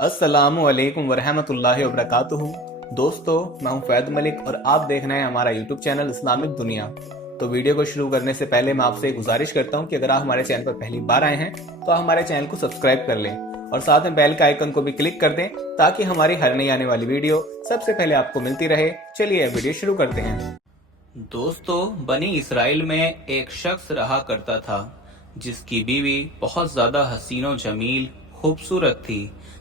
अस्सलामु अलैकुम वरहमतुल्लाहि वबरकातुहू। दोस्तों, मैं हूं फैद मलिक और आप देख रहे हैं हमारा यूट्यूब चैनल इस्लामिक दुनिया। तो वीडियो को शुरू करने से पहले मैं आपसे एक गुजारिश करता हूं कि अगर आप हमारे चैनल पर पहली बार आए हैं तो आप हमारे चैनल को सब्सक्राइब कर लें और साथ में बेल के आइकन को भी क्लिक कर दें ताकि हमारी हर नई आने वाली वीडियो सबसे पहले आपको मिलती रहे। चलिए वीडियो शुरू करते हैं। दोस्तों, बनी इसराइल में एक शख्स रहा करता था जिसकी बीवी बहुत ज्यादा हसीनो जमील खूबसूरत थी,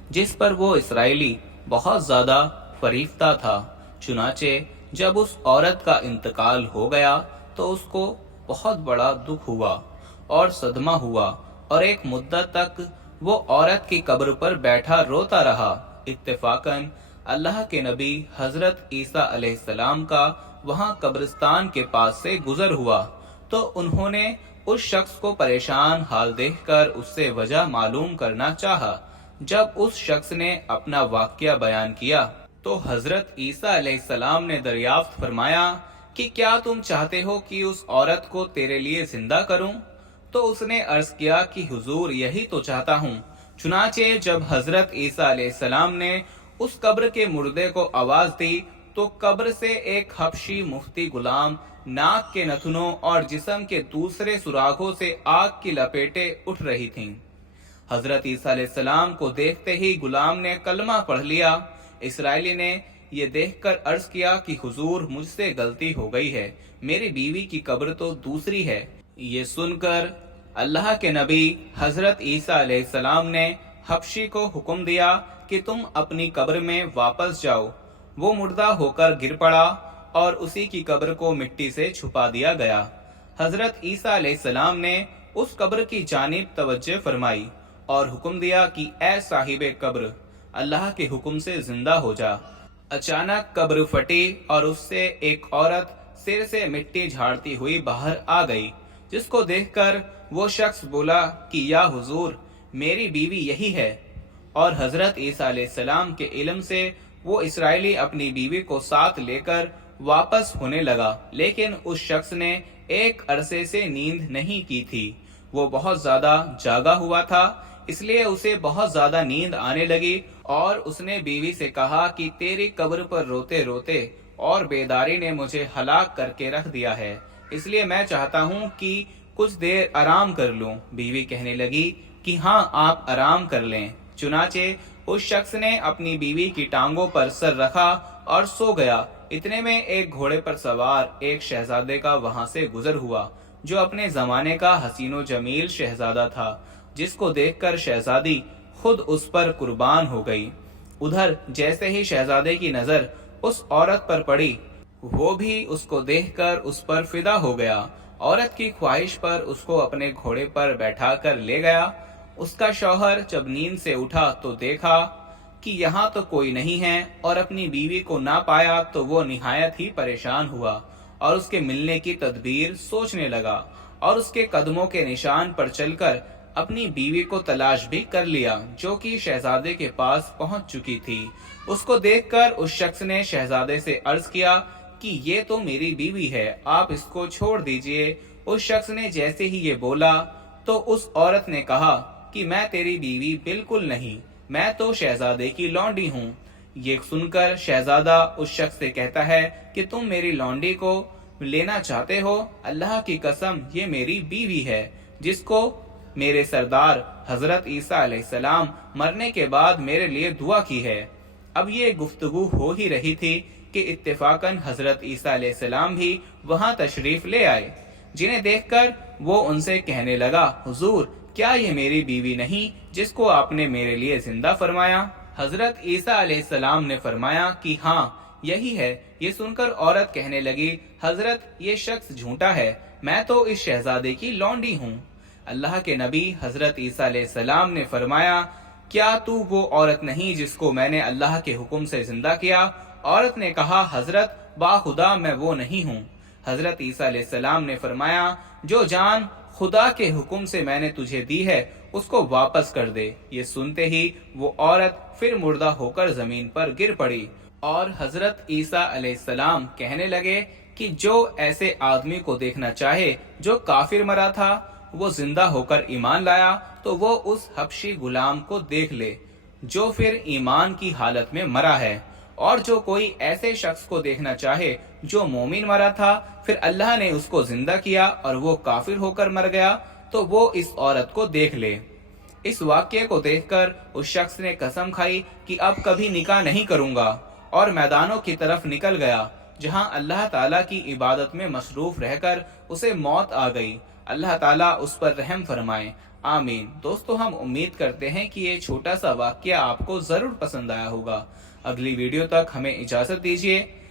जिस पर वो इसराइली बहुत ज्यादा फरीफ्ता था। चुनाचे जब उस औरत का इंतकाल हो गया तो उसको बहुत बड़ा दुख हुआ और सदमा हुआ और एक मुद्दत तक वो औरत की कब्र पर बैठा रोता रहा। इत्तेफाकन अल्लाह के नबी हजरत ईसा अलैहिस्सलाम का वहां कब्रिस्तान के पास से गुजर हुआ तो उन्होंने उस शख्स को परेशान हाल देखकर उससे वजह मालूम करना चाहा। जब उस शख्स ने अपना वाकया बयान किया तो हजरत ईसा अलैहिस्सलाम ने दरियाफ्त फरमाया कि क्या तुम चाहते हो कि उस औरत को तेरे लिए जिंदा करूं? तो उसने अर्ज किया कि हुजूर, यही तो चाहता हूं। चुनाचे जब हजरत ईसा अलैहिस्सलाम ने उस कब्र के मुर्दे को आवाज दी तो कब्र से एक हबशी मुफ्ती गुलाम नाक के नथुनों और जिस्म के दूसरे सुराखों से आग की लपेटें उठ रही थीं। हजरत ईसा अलैहिस्सलाम को देखते ही गुलाम ने कलमा पढ़ लिया। इसराइली ने ये देखकर अर्ज किया कि हुजूर, मुझसे गलती हो गई है, मेरी बीवी की कब्र तो दूसरी है। ये सुनकर अल्लाह के नबी हजरत ईसा अलैहिस्सलाम ने हबशी को हुक्म दिया कि तुम अपनी कब्र में वापस जाओ। वो मुर्दा होकर गिर पड़ा और उसी की कब्र को मिट्टी से छुपा दिया गया। हजरत ईसा अलैहिस्सलाम ने उस कब्र की जानिब तवज्जो फरमाई और हुक्म दिया कि ए साहिबे कब्र, अल्लाह के हुक्म से जिंदा हो जा। अचानक कब्र फटी और उससे एक औरत सिर से मिट्टी झाड़ती हुई बाहर आ गई, जिसको देखकर वो शख्स बोला कि या हुजूर, मेरी बीवी यही है। और हजरत ईसा अलैहिस्सलाम के इल्म से वो इसराइली अपनी बीवी को साथ लेकर वापस होने लगा, लेकिन उस शख्स ने एक अरसे से नींद नहीं की थी। वो बहुत ज्यादा जागा हुआ था, इसलिए उसे बहुत ज्यादा नींद आने लगी और उसने बीवी से कहा कि तेरी कब्र पर रोते रोते और बेदारी ने मुझे हलाक करके रख दिया है, इसलिए मैं चाहता हूँ कि कुछ देर आराम कर लूं। बीवी कहने लगी कि हाँ, आप आराम कर लें। चुनाचे उस शख्स ने अपनी बीवी की टांगों पर सर रखा और सो गया। इतने में एक घोड़े पर सवार एक शहजादे का वहां से गुजर हुआ, जो अपने जमाने का हसीनो जमील शहजादा था, जिसको देखकर शहजादी खुद उस पर कुर्बान हो गई। उधर जैसे ही शहजादे की नजर उस औरत पर पड़ी, वो भी उसको देखकर उस पर फिदा हो गया। औरत की ख्वाहिश पर उसको अपने घोड़े पर बैठाकर ले गया। उसका शौहर जब नींद से उठा तो देखा कि यहाँ तो कोई नहीं है और अपनी बीवी को ना पाया तो वो निहायत ही परेशान हुआ और उसके मिलने की तदबीर सोचने लगा और उसके कदमों के निशान पर चलकर अपनी बीवी को तलाश भी कर लिया, जो कि शहजादे के पास पहुंच चुकी थी। उसको देखकर उस शख्स ने शहजादे से अर्ज किया कि ये तो मेरी बीवी है, आप इसको छोड़ दीजिए। उस शख्स ने जैसे ही ये बोला तो उस औरत ने कहा कि मैं तेरी बीवी बिल्कुल नहीं, मैं तो शहजादे की लौंडी हूँ। ये सुनकर शहजादा उस शख्स से कहता है कि तुम मेरी लौंडी को लेना चाहते हो? अल्लाह की कसम, ये मेरी बीवी है, जिसको मेरे सरदार हजरत ईसा अलैहिस्सलाम मरने के बाद मेरे लिए दुआ की है। अब ये गुफ्तगू हो ही रही थी कि इत्तेफाकन हजरत ईसा अलैहिस्सलाम भी वहां तशरीफ ले आए, जिन्हें देखकर वो उनसे कहने लगा, हुजूर, क्या ये मेरी बीवी नहीं जिसको आपने मेरे लिए जिंदा फरमाया? हजरत ईसा अलैहिस्सलाम ने फरमाया कि हाँ, यही है। ये सुनकर औरत कहने लगी, हजरत, ये शख्स झूठा है, मैं तो इस शहजादे की लौंडी हूँ। अल्लाह के नबी हजरत ईसा अलैहिस्सलाम ने फरमाया, क्या तू वो औरत नहीं जिसको मैंने अल्लाह के हुक्म से जिंदा किया? औरत ने कहा, हजरत, बाखुदा मैं वो नहीं हूँ। हजरत ईसा अलैहिस्सलाम ने फरमाया, जो जान खुदा के हुक्म से मैंने तुझे दी है उसको वापस कर दे। ये सुनते ही वो औरत फिर मुर्दा होकर जमीन पर गिर पड़ी और हजरत ईसा अलैहिस्सलाम कहने लगे कि जो ऐसे आदमी को देखना चाहे जो काफिर मरा था, वो जिंदा होकर ईमान लाया, तो वो उस हबशी गुलाम को देख ले। جو پھر ایمان کی حالت میں مرا ہے، اور جو کوئی ایسے شخص کو دیکھنا چاہے جو مومن مرا تھا، پھر اللہ نے اس کو زندہ کیا اور وہ کافر ہو کر مر گیا، تو وہ اس عورت کو دیکھ لے۔ اس واقعے کو دیکھ کر اس شخص نے قسم کھائی کہ اب کبھی نکاح نہیں کروں گا، اور میدانوں کی طرف نکل گیا جہاں اللہ تعالیٰ کی عبادت میں مصروف رہ کر اسے موت آ گئی۔ اللہ تعالیٰ اس پر رحم فرمائے، آمین۔ دوستو، ہم امید کرتے ہیں کہ یہ چھوٹا سا واقعہ آپ کو ضرور پسند آیا ہوگا۔ اگلی ویڈیو تک ہمیں اجازت دیجیے۔